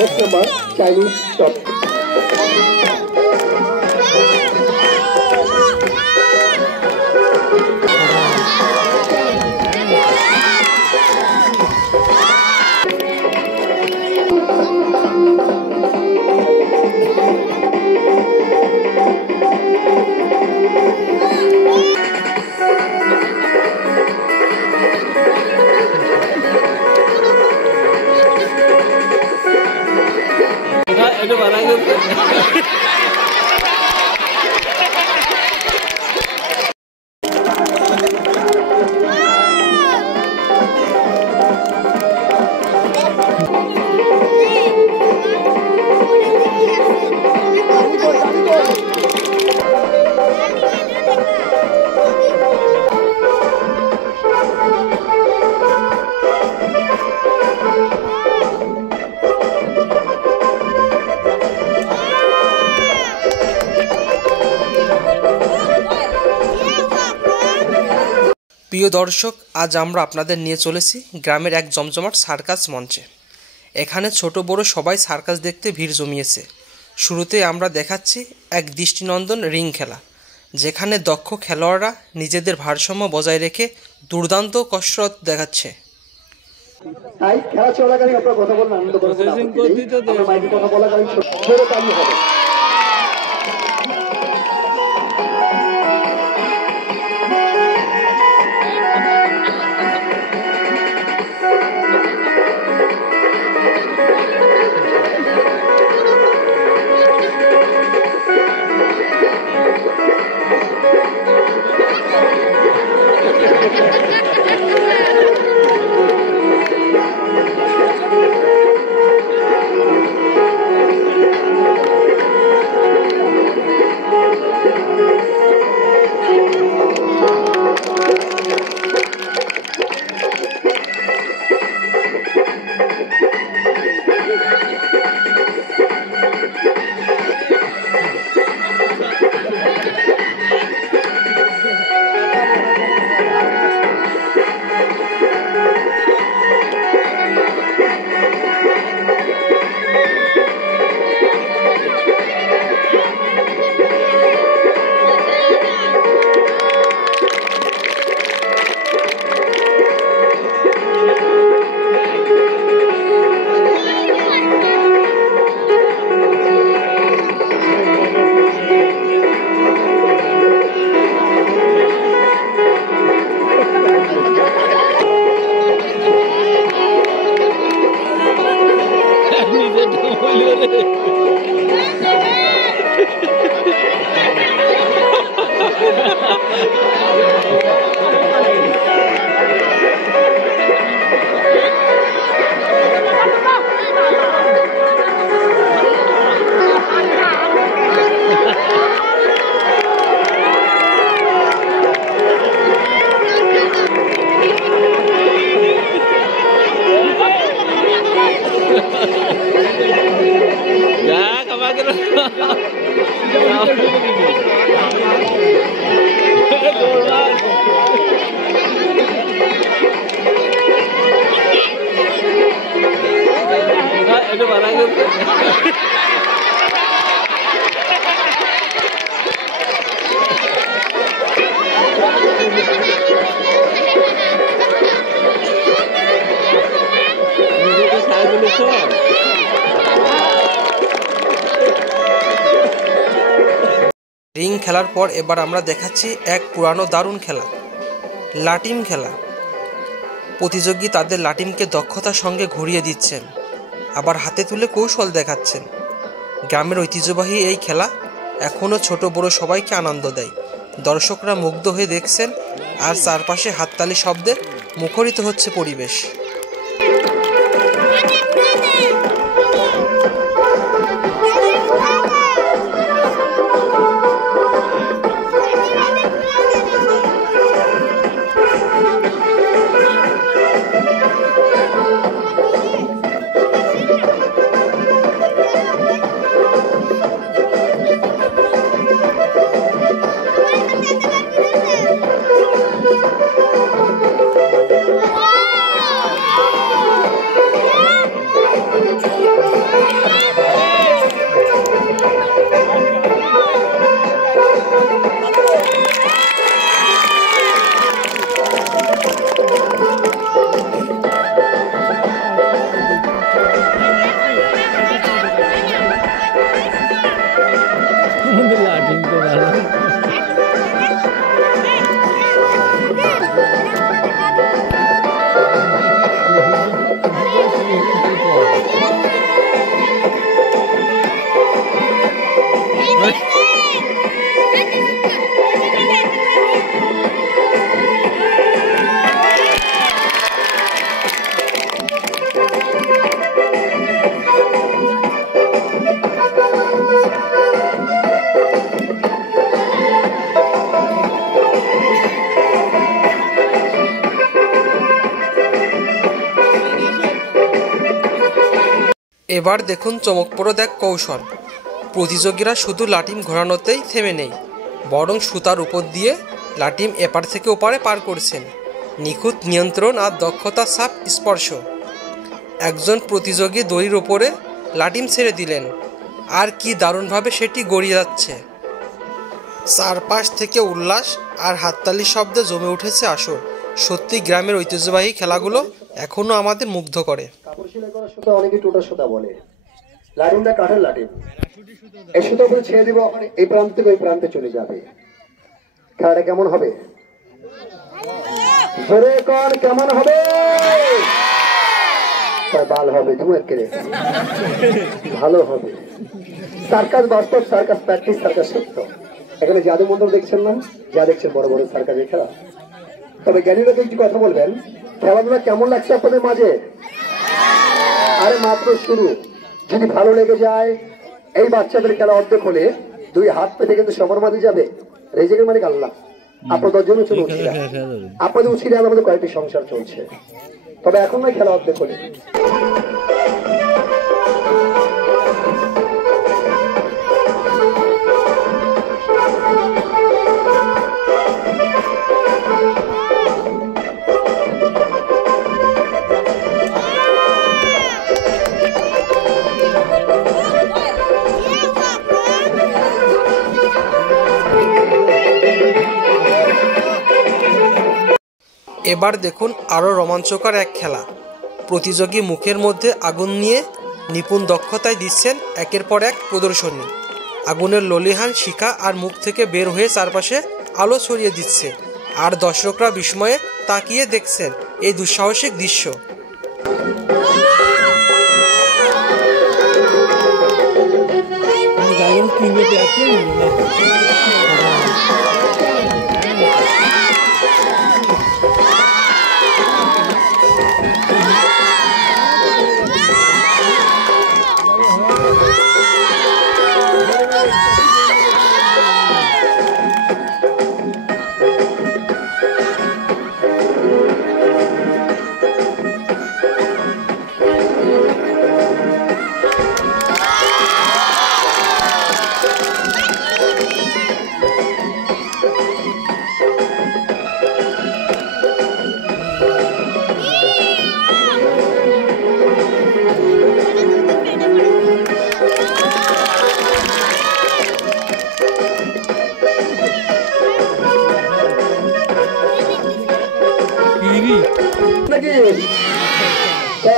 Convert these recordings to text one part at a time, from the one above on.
Next number, Chinese shop. প্রিয় দর্শক, আজ আমরা আপনাদের নিয়ে চলেছি গ্রামের এক জমজমাট সার্কাস মঞ্চে। এখানে ছোট বড় সবাই সার্কাস দেখতে ভিড় জমিয়েছে। শুরুতে আমরা দেখাচ্ছি এক দৃষ্টিনন্দন রিং খেলা, যেখানে দক্ষ খেলোয়াড়রা নিজেদের ভারসাম্য বজায় রেখে দুর্দান্ত কসরত দেখাচ্ছে। খেলা চলাকালীন আপনারা কথা বলুন, আনন্দ করবেন, আমরা মাইকে কথা বলাকালীন জোরে তালি হবে। রিং খেলার পর এবার আমরা দেখাচ্ছি এক পুরানো দারুণ খেলা, লাটিম খেলা। প্রতিযোগী তাদের লাটিমকে দক্ষতার সঙ্গে ঘুরিয়ে দিচ্ছেন, আবার হাতে তুলে কৌশল দেখাচ্ছেন। গ্রামের ঐতিহ্যবাহী এই খেলা এখনও ছোট বড় সবাইকে আনন্দ দেয়। দর্শকরা মুগ্ধ হয়ে দেখছেন, আর চারপাশে হাততালি শব্দে মুখরিত হচ্ছে পরিবেশ। এবার দেখুন চমকপ্রদ এক কৌশল। প্রতিযোগীরা শুধু লাটিম ঘোরানোতেই থেমে নেই, বরং সুতার উপর দিয়ে লাটিম এপার থেকে ওপারে পার করছেন। নিখুঁত নিয়ন্ত্রণ আর দক্ষতার ছাপ স্পর্শ। একজন প্রতিযোগী দড়ির ওপরে লাটিম ছেড়ে দিলেন, আর কি দারুণভাবে সেটি গড়িয়ে যাচ্ছে। চারপাশ থেকে উল্লাস আর হাততালির শব্দে জমে উঠেছে আসর। সত্যি গ্রামের ঐতিহ্যবাহী খেলাগুলো এখনো আমাদের মুগ্ধ করে। কাপড় সেলাই করার সুতা অনেকে টোটা সুতা বলে, লাটিমটা কাঠের লাটিম। এই সুতো করে ছেড়ে দিব, এই প্রান্ত থেকে ওই প্রান্তে চলে যাবে। খেলাটা কেমন হবে? জোরে কর, কেমন হবে? বাল হবে, ধুমের কেড়ে ভালো হবে। সার্কাস বাস্তব, সার্কাস প্র্যাকটিস, সার্কাস সত্য। এখানে জাদু মন্ডল দেখছেন না? যা দেখছেন বড় বড় সার্কাসের খেলা। তবে জ্ঞানীরা একটু কথা বলবেন, খেলাধুলা কেমন লাগছে আপনাদের মাঝে? আরে মাত্র শুরু। যদি ভালো লেগে যায়, এই বাচ্চাদের খেলা অর্ধেক হলে দুই হাত পেতে কিন্তু সবার মাঝে যাবে। রেজেকের মালিক আল্লাহ। আপনার 10 জন চলে উঠছিলেন, আপনাদের উচিত আমাদের কয়েকটি সংসার চলছে। তবে এখন নয়, খেলা অর্ধেক হলে। এবার দেখুন আরও রোমাঞ্চকর এক খেলা। প্রতিযোগী মুখের মধ্যে আগুন নিয়ে নিপুণ দক্ষতায় দিচ্ছেন একের পর এক প্রদর্শনী। আগুনের ললিহান শিখা আর মুখ থেকে বের হয়ে চারপাশে আলো ছড়িয়ে দিচ্ছে, আর দর্শকরা বিস্ময়ে তাকিয়ে দেখছেন এই দুঃসাহসিক দৃশ্য।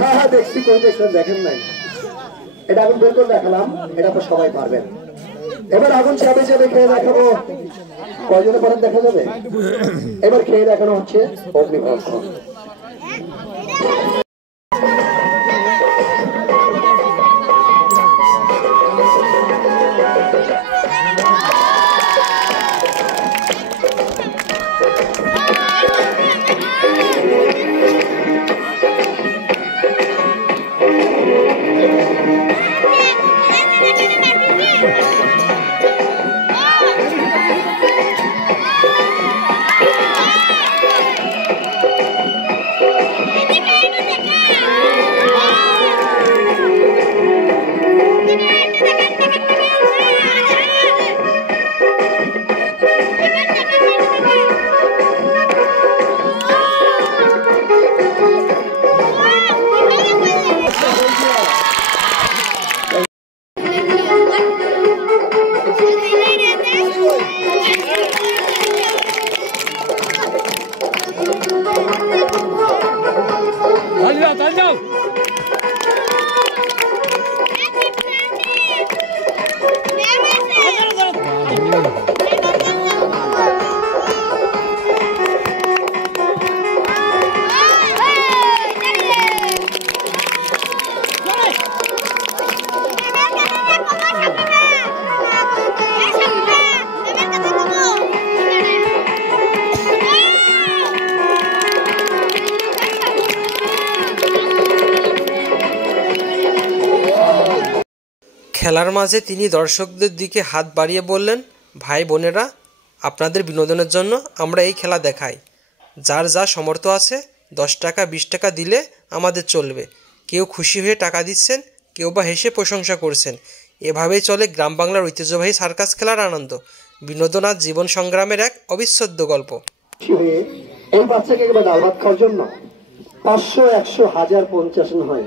হ্যাঁ দেখছি, কোন দেখেন নাই? এটা আগুন বের করে দেখালাম, এটা তো সবাই পারবেন। এবার আগুন চাপে চাপে খেয়ে দেখাবো, কয়জনে পারেন দেখা যাবে। এবার খেয়ে দেখানো হচ্ছে অগ্নিপক্ষ। খেলার মাঝে তিনি দর্শকদের দিকে হাত বাড়িয়ে বললেন, ভাই বোনেরা, আপনাদের বিনোদনের জন্য আমরা এই খেলা দেখাই। যার যা সামর্থ্য আছে 10 টাকা 20 টাকা দিলে আমাদের চলবে। কেউ খুশি হয়ে টাকা দিচ্ছেন, কেউ বা হেসে প্রশংসা করছেন। এভাবেই চলে গ্রাম বাংলার ঐতিহ্যবাহী সার্কাস খেলার আনন্দ, বিনোদন আর জীবন সংগ্রামের এক অবিচ্ছেদ্য গল্প। এই বাচ্চাকে একবার ডাল ভাত খাওয়ার জন্য 500, 100, 1000, 50 হয়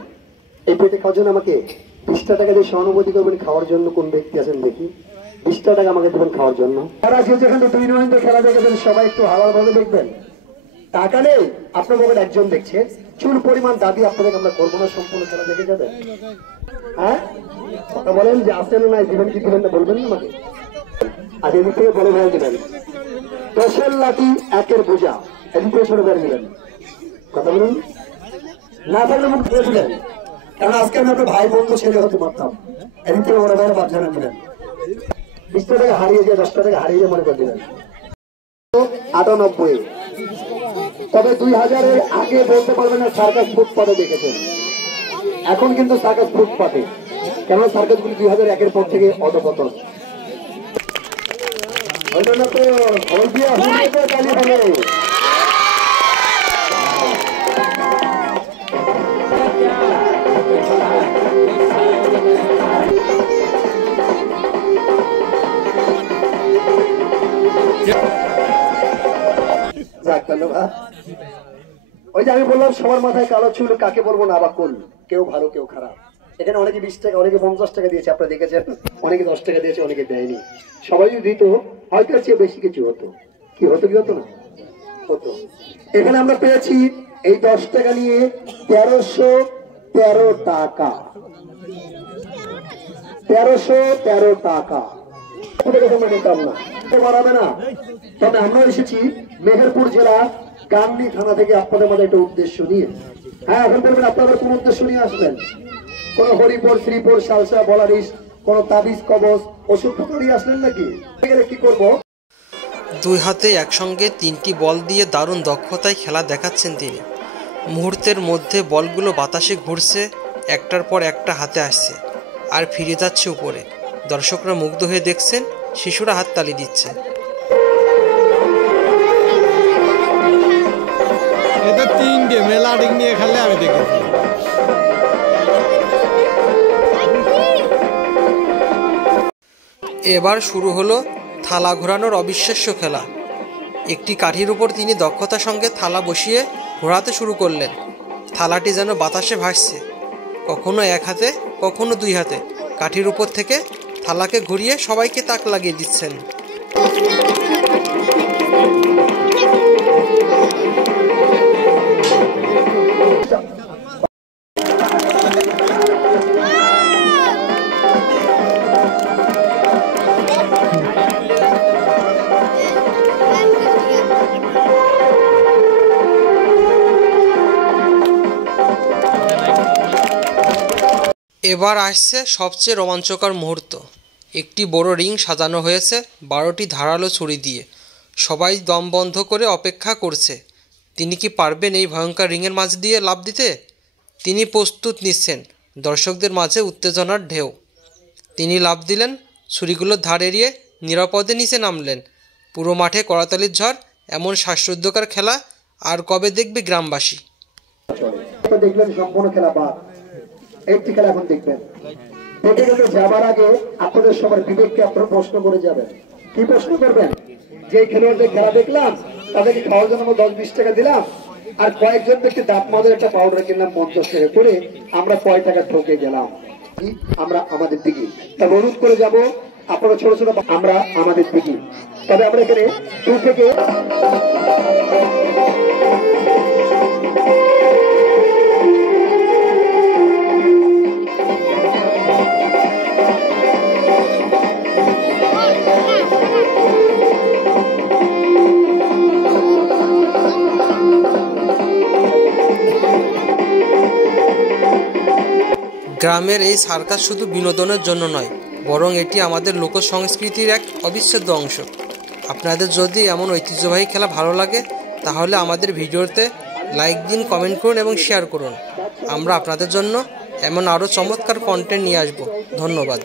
এই পেটে খাওয়ার জন্য আমাকে 20টা টাকা দিয়ে সহানুভূতি করবেন খাওয়ার জন্য। কোন ব্যক্তি আছেন দেখি, 20টা টাকা আমাকে দেবেন খাওয়ার জন্য। তারা যেখানে 2 রোহিত খেলা দেখবেন সবাই একটু হাওয়ার ভাবে দেখবেন। টাকা নেই, আপনার মোবাইল একজন দেখছে, চুল পরিমাণ দাবি আপনাদের আমরা করবো না, সম্পূর্ণ খেলা দেখে যাবেন। হ্যাঁ কথা বলেন যে আসেন না, দিবেন কি দিবেন না বলবেন না আমাকে। আর এদিক থেকে বলে ভেঙে দিবেন 10-এর লাঠি 1-এর বোঝা, এদিক থেকে সরে বেড়ে দিবেন। কথা বলুন না থাকলে মুখ ধরে দিলেন, কারণ আজকে আমি আপনার ভাই বন্ধু ছেলে হতে পারতাম। এদিক থেকে ওরা বাইরে বাদ জানান দিলেন। 20টা টাকা হারিয়ে যায়, 10টা টাকা হারিয়ে যায় মনে করে দিলেন। 98, তবে 2000-এর আগে বলতে পারবেন না সার্কাস ফুটপাতে দেখেছেন। এখন কিন্তু সার্কাস ফুটপাতে, কেন সার্কাসগুলি 2001-এর পর থেকে অধপতন। ওই যে আমি বললাম সবার মাথায় কালো চুল, কাকে বলবো না বা কোন, কেউ ভালো কেউ খারাপ। এখানে অনেকে 20 টাকা, অনেকে 50 টাকা দিয়েছে, আপনারা দেখেছেন, অনেকে 10 টাকা দিয়েছে, অনেকে দেয়নি। সবাই যদি দিত হয়তো চেয়ে বেশি কিছু হতো। কি হতো কি হতো না হতো। এখানে আমরা পেয়েছি এই 10 টাকা নিয়ে 1313 টাকা, 1313 টাকা নিতাম না, বাড়াবে না। তবে আমরা এসেছি মেহেরপুর জেলা গাংনী থানা থেকে আপনাদের মধ্যে একটা উদ্দেশ্য নিয়ে। হ্যাঁ এখন বলবেন আপনাদের কোন উদ্দেশ্য নিয়ে আসবেন? কোন হরিপুর, শ্রীপুর, সালসা, বলারিশ, কোন তাবিজ কবচ, ওষুধ নিয়ে আসলেন নাকি? কি করবো? 2 হাতে একসঙ্গে 3টি বল দিয়ে দারুণ দক্ষতায় খেলা দেখাচ্ছেন তিনি। মুহূর্তের মধ্যে বলগুলো বাতাসে ঘুরছে, একটার পর একটা হাতে আসছে আর ফিরে যাচ্ছে উপরে। দর্শকরা মুগ্ধ হয়ে দেখছেন, শিশুরা হাততালি দিচ্ছে। এটা 3টে মেলাডিং নিয়ে খেলে আমি দেখেছি। এবার শুরু হলো থালা ঘোরানোর অবিশ্বাস্য খেলা। একটি কাঠির উপর তিনি দক্ষতার সঙ্গে থালা বসিয়ে ঘোরাতে শুরু করলেন। থালাটি যেন বাতাসে ভাসছে, কখনো 1 হাতে কখনো 2 হাতে কাঠির উপর থেকে থালাকে ঘুরিয়ে সবাইকে তাক লাগিয়ে দিচ্ছেন। এবার আসছে সবচেয়ে রোমাঞ্চকর মুহূর্ত। একটি বড় রিং সাজানো হয়েছে 12টি ধারালো ছুরি দিয়ে। সবাই দম বন্ধ করে অপেক্ষা করছে, তিনি কি পারবেন এই ভয়ঙ্কর রিংয়ের মাঝ দিয়ে লাফ দিতে। তিনি প্রস্তুত নিচ্ছেন, দর্শকদের মাঝে উত্তেজনার ঢেউ। তিনি লাফ দিলেন, ছুরিগুলোর ধার এড়িয়ে নিরাপদে নিচে নামলেন। পুরো মাঠে করতালির ঝড়। এমন শ্বাসরুদ্ধকর খেলা আর কবে দেখবে গ্রামবাসী? দেখলেন সম্পূর্ণ খেলা বাদ, একটি খেলা এখন দেখবেন। দেখে দেখে যাবার আগে আপনাদের সবার বিবেককে আপনারা প্রশ্ন করে যাবেন। কি প্রশ্ন করবেন? যে খেলোয়াড়দের খেলা দেখলাম তাদেরকে খাওয়ার জন্য 10-20 টাকা দিলাম, আর কয়েকজন ব্যক্তি দাঁত মাদের একটা পাউডার কিনলাম 50 টাকা করে, আমরা কয় টাকা ঠকে গেলাম? আমরা আমাদের দিকে তবে অনুরোধ করে যাব, আপনারা ছোট ছোট আমরা আমাদের দিকে। তবে আমরা এখানে 2 থেকে গ্রামের এই সার্কাস শুধু বিনোদনের জন্য নয়, বরং এটি আমাদের লোক সংস্কৃতির এক অবিচ্ছেদ্য অংশ। আপনাদের যদি এমন ঐতিহ্যবাহী খেলা ভালো লাগে তাহলে আমাদের ভিডিওতে লাইক দিন, কমেন্ট করুন এবং শেয়ার করুন। আমরা আপনাদের জন্য এমন আরও চমৎকার কন্টেন্ট নিয়ে আসব। ধন্যবাদ।